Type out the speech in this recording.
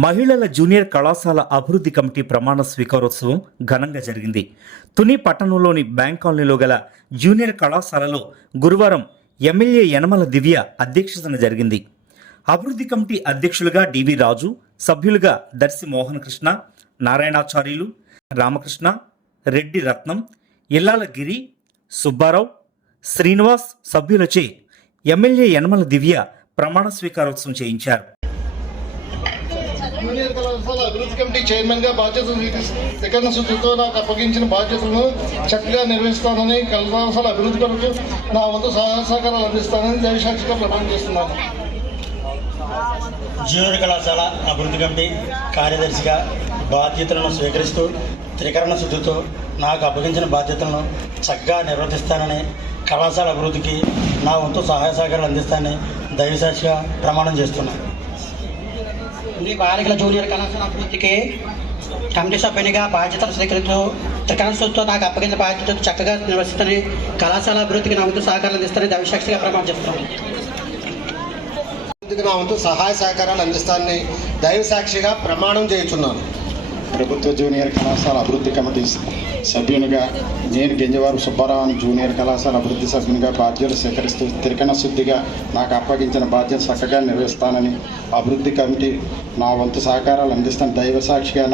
మహిళల జూనియర్ కళాశాల అభివృద్ధి కమిటీ ప్రమాణ స్వీకారోత్సవం ఘనంగా జరిగింది. తుని పట్టణంలోని బ్యాంక్ కాలనీలో గల జూనియర్ కళాశాలలో గురువారం ఎమ్మెల్యే యనమల దివ్య అధ్యక్షతన జరిగింది. అభివృద్ధి కమిటీ అధ్యక్షులుగా డివి రాజు, సభ్యులుగా దర్శి మోహన్ కృష్ణ, నారాయణాచార్యులు, రామకృష్ణ, రెడ్డి రత్నం, ఇల్లాల గిరి, సుబ్బారావు, శ్రీనివాస్ సభ్యులచే ఎమ్మెల్యే యనమల దివ్య ప్రమాణ స్వీకారోత్సవం చేయించారు. జూనియర్ కళాశాల అభివృద్ధి కమిటీ చైర్మన్ గా బాధ్యతలు సెకండ్ శుద్ధితో నాకు అప్పగించిన బాధ్యతలను చక్కగా నిర్వహిస్తానని, కళాశాల అభివృద్ధి కొరకు నా వంతు సహాయ సహకారాలు అందిస్తానని దైవసాక్షిగా ప్రమాణం చేస్తున్నాను. జూనియర్ కళాశాల అభివృద్ధి కమిటీ కార్యదర్శిగా బాధ్యతలను స్వీకరిస్తూ త్రికరణ శుద్ధితో నాకు అప్పగించిన బాధ్యతలను చక్కగా నిర్వర్తిస్తానని, కళాశాల అభివృద్ధికి నా వంతు సహాయ సహకారాలు అందిస్తానని దైవసాక్షిగా ప్రమాణం చేస్తున్నాను. బాలికల జూనియర్ కళాశాల అభివృద్ధికి కమిటీ సభ్యునిగా బాధ్యతలు స్వీకరిస్తూ త్రికరణ శుద్ధితో నాకు అప్పగించిన బాధ్యతలు చక్కగా నిర్వహిస్తానని, కళాశాల అభివృద్ధికి నా వంతు సహకారాలు అందిస్తానని దైవసాక్షిగా ప్రమాణం చేస్తున్నాను. నా వంతు సహాయ సహకారాలు అందిస్తానని దైవసాక్షిగా ప్రమాణం చేస్తున్నాను. ప్రభుత్వ జూనియర్ కళాశాల అభివృద్ధి కమిటీ సభ్యునిగా నేను గెంజవారు సుబ్బారావు జూనియర్ కళాశాల అభివృద్ధి సభ్యునిగా బాధ్యతలు స్వీకరిస్తూ త్రికరణ శుద్ధిగా నాకు అప్పగించిన బాధ్యత చక్కగా నిర్వహిస్తానని, అభివృద్ధి కమిటీ నా వంతు సహకారాలు అందిస్తాను దైవసాక్షిగా